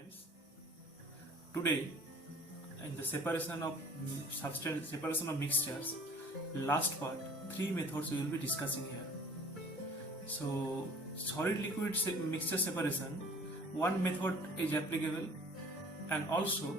friends. Today, in the separation of mixtures, last part, three methods we will be discussing here. So, solid liquid mixture separation, one method is applicable, and also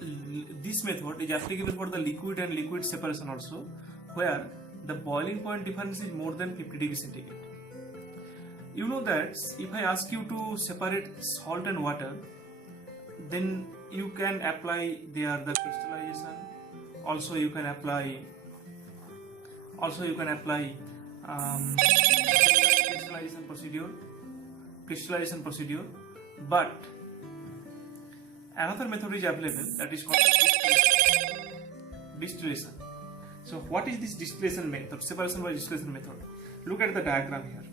this method is applicable for the liquid and liquid separation also, where the boiling point difference is more than 50 degrees centigrade. You know that if I ask you to separate salt and water, then you can apply there the crystallization. Also, you can apply crystallization procedure. But another method is available, that is called distillation. So, what is this distillation method? Separation by distillation method. Look at the diagram here.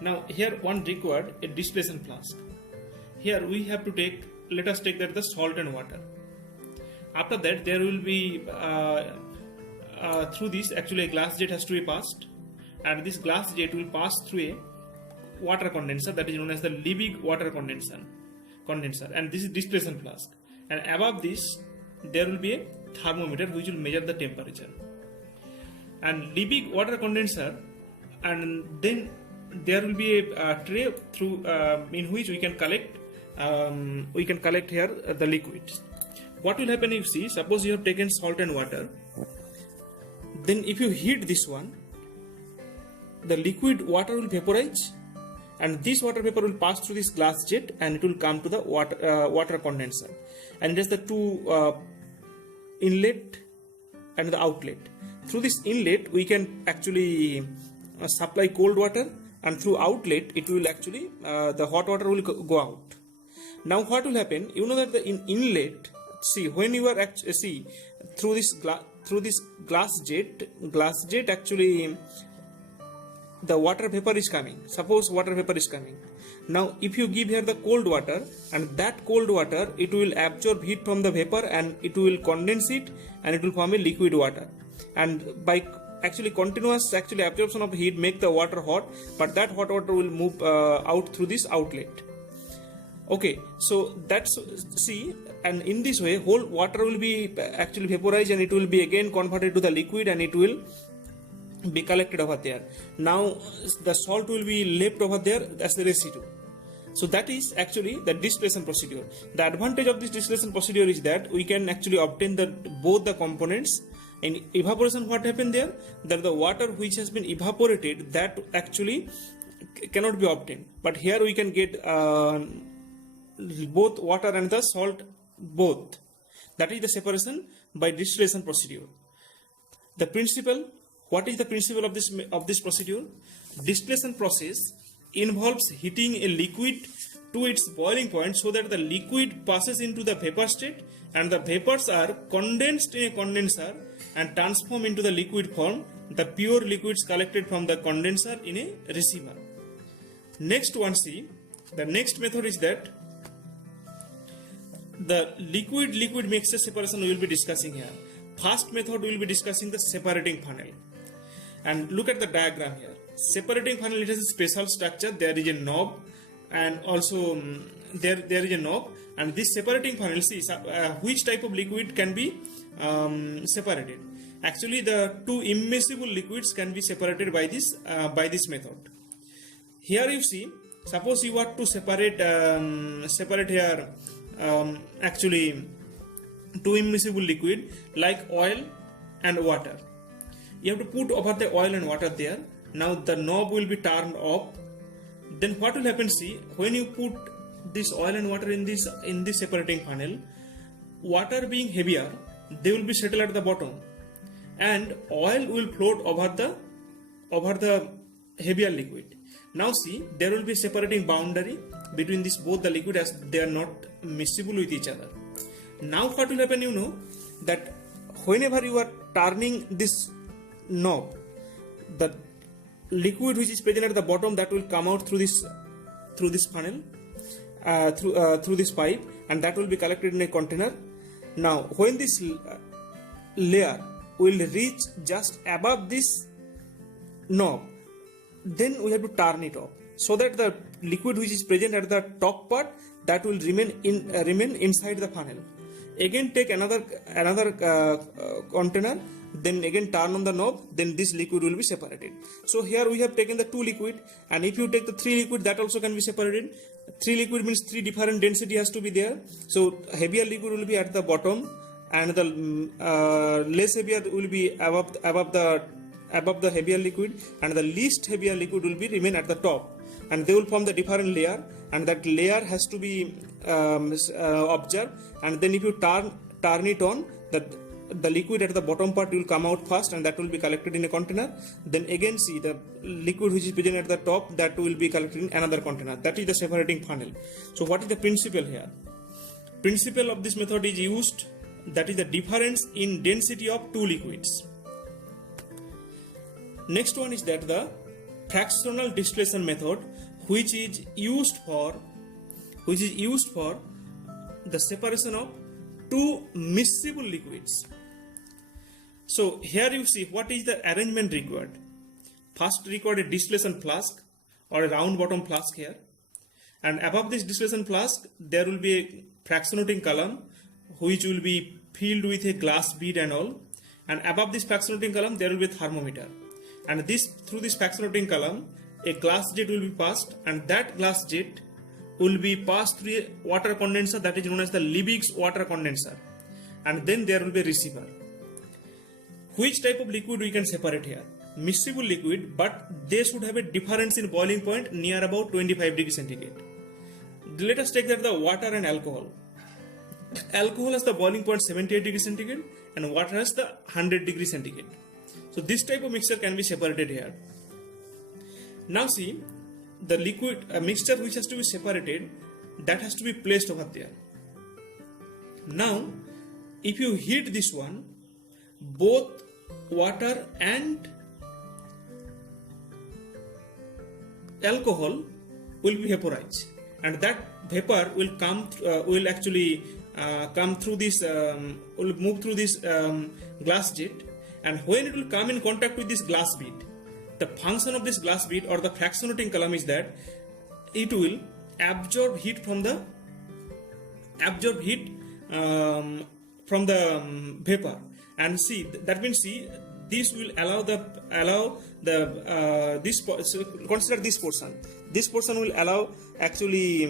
Now here one required a distillation flask. Here we have to take, let us take that the salt and water. After that there will be through this actually a glass jet has to be passed, and this glass jet will pass through a water condenser that is known as the Liebig water condenser, and this is distillation flask, and above this there will be a thermometer which will measure the temperature, and Liebig water condenser, and then there will be a tray through in which we can collect here the liquids. What will happen if, see, suppose you have taken salt and water, then if you heat this one, the liquid water will vaporize, and this water vapor will pass through this glass jet and it will come to the water condenser, and there's the two inlet and the outlet. Through this inlet we can actually supply cold water, and through outlet it will actually the hot water will go out. Now what will happen, you know that the inlet, see, when you are through this glass jet actually the water vapor is coming. Suppose water vapor is coming. Now if you give here the cold water, and that cold water, it will absorb heat from the vapor and it will condense it and it will form a liquid water, and by actually continuous absorption of heat make the water hot, but that hot water will move out through this outlet. Okay, so that's, see, and in this way whole water will be actually vaporized and it will be again converted to the liquid and it will be collected over there. Now the salt will be left over there as the residue. So that is actually the distillation procedure. The advantage of this distillation procedure is that we can actually obtain both the components. In evaporation, what happened there? That the water which has been evaporated, that actually cannot be obtained. But here we can get both water and the salt, both. That is the separation by distillation procedure. The principle, what is the principle of this procedure? Distillation process involves heating a liquid to its boiling point so that the liquid passes into the vapor state and the vapors are condensed in a condenser and transform into the liquid form, the pure liquids collected from the condenser in a receiver. Next one, see, the next method is that the liquid mixture separation we will be discussing here. First method we will be discussing the separating funnel. And look at the diagram here. Separating funnel, it has a special structure. There is a knob, and also there is a knob, and this separating funnel, see which type of liquid can be separated. Actually, the two immiscible liquids can be separated by this method. Here you see, suppose you want to separate here actually two immiscible liquid like oil and water. You have to put over the oil and water there. Now the knob will be turned off. Then what will happen, see, when you put this oil and water in this separating funnel, water being heavier, they will be settled at the bottom, and oil will float over the heavier liquid. Now see, there will be separating boundary between both the liquid, as they are not miscible with each other. Now what will happen, you know, that whenever you are turning this knob, the liquid which is present at the bottom, that will come out through this funnel, through this pipe, and that will be collected in a container. Now when this layer will reach just above this knob, then we have to turn it off. so that the liquid which is present at the top part, that will remain inside the funnel. Again take another container, then again turn on the knob, then this liquid will be separated. So here we have taken the 2 liquid, and if you take the 3 liquid, that also can be separated. 3 liquid means 3 different density has to be there. So heavier liquid will be at the bottom, and the less heavier will be above the heavier liquid, and the least heavier liquid will be remain at the top, and they will form the different layer, and that layer has to be observed. And then if you turn it on, the liquid at the bottom part will come out first, and that will be collected in a container. Then again see the liquid which is present at the top, that will be collected in another container. That is the separating funnel. So what is the principle here? Principle of this method is used, that is the difference in density of 2 liquids. Next one is that the fractional distillation method, which is used for the separation of 2 miscible liquids. So here you see what is the arrangement required. First required a distillation flask or a round bottom flask here, and above this distillation flask there will be a fractionating column which will be filled with a glass bead and all, and above this fractionating column there will be a thermometer, and through this fractionating column a glass jet will be passed, and that glass jet will be passed through a water condenser that is known as the Liebig's water condenser, and then there will be a receiver. Which type of liquid we can separate here? Miscible liquid, but they should have a difference in boiling point near about 25 degrees centigrade. Let us take that the water and alcohol. Alcohol has the boiling point 78 degrees centigrade, and water has the 100 degrees centigrade. So this type of mixture can be separated here. Now see, the liquid mixture which has to be separated, that has to be placed over there. Now if you heat this one, both water and alcohol will be vaporized, and that vapor will come through this will move through this glass jet, and when it will come in contact with this glass bead, the function of this glass bead or the fractionating column is that it will absorb heat from the vapor. And see, that means see, this will consider this portion. This portion will allow actually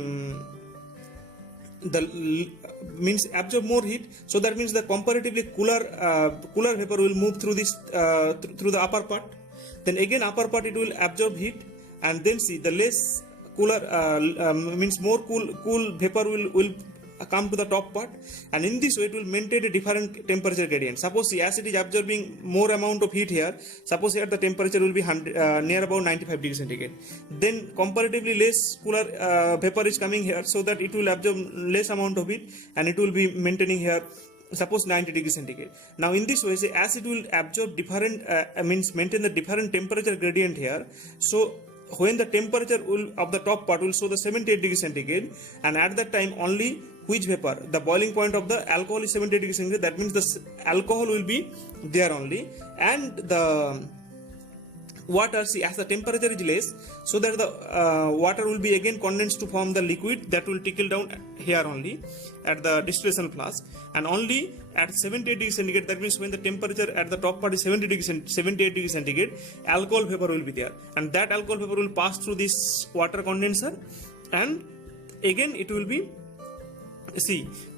means absorb more heat. So that means the comparatively cooler vapor will move through this through the upper part. Then again upper part it will absorb heat, and then see the less cooler means more cool vapor will come to the top part, and in this way it will maintain a different temperature gradient. Suppose see, as it is absorbing more amount of heat here, suppose here the temperature will be near about 95 degrees centigrade, then comparatively less cooler vapor is coming here, so that it will absorb less amount of heat, and it will be maintaining here suppose 90 degrees centigrade. Now in this way, say, as it will absorb different means maintain the different temperature gradient here, so when the temperature of the top part will show the 78 degrees centigrade, and at that time only which vapor, the boiling point of the alcohol is 78 degrees centigrade, that means the alcohol will be there only, and the water, see, as the temperature is less, so that the water will be again condensed to form the liquid that will trickle down here only at the distillation flask, and only at 78 degrees centigrade, that means when the temperature at the top part is 78 degrees centigrade, alcohol vapor will be there, and that alcohol vapor will pass through this water condenser, and again it will be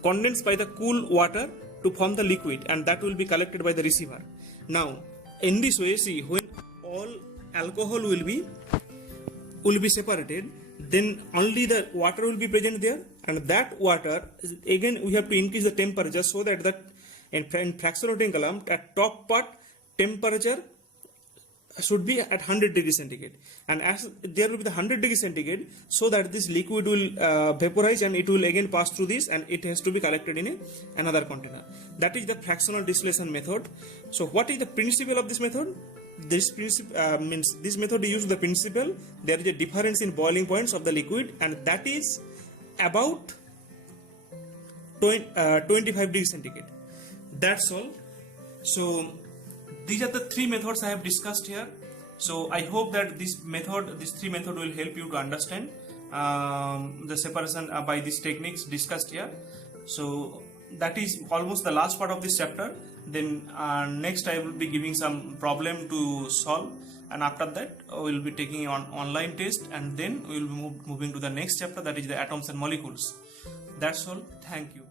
condensed by the cool water to form the liquid, and that will be collected by the receiver. Now in this way, see, when all alcohol will be separated, then only the water will be present there, and that water again we have to increase the temperature, so that in fractionating column at top part temperature should be at 100 degrees centigrade, and as there will be the 100 degrees centigrade, so that this liquid will vaporize, and it will again pass through this, and it has to be collected in another container. That is the fractional distillation method. So what is the principle of this method? This principle means this method uses the principle there is a difference in boiling points of the liquid, and that is about 25 degrees centigrade. That's all. So these are the three methods I have discussed here. So I hope that these three methods will help you to understand the separation by these techniques discussed here. So that is almost the last part of this chapter. Then next I will be giving some problem to solve, and after that we will be taking on online test, and then we will be moving to the next chapter, that is the atoms and molecules. That's all. Thank you.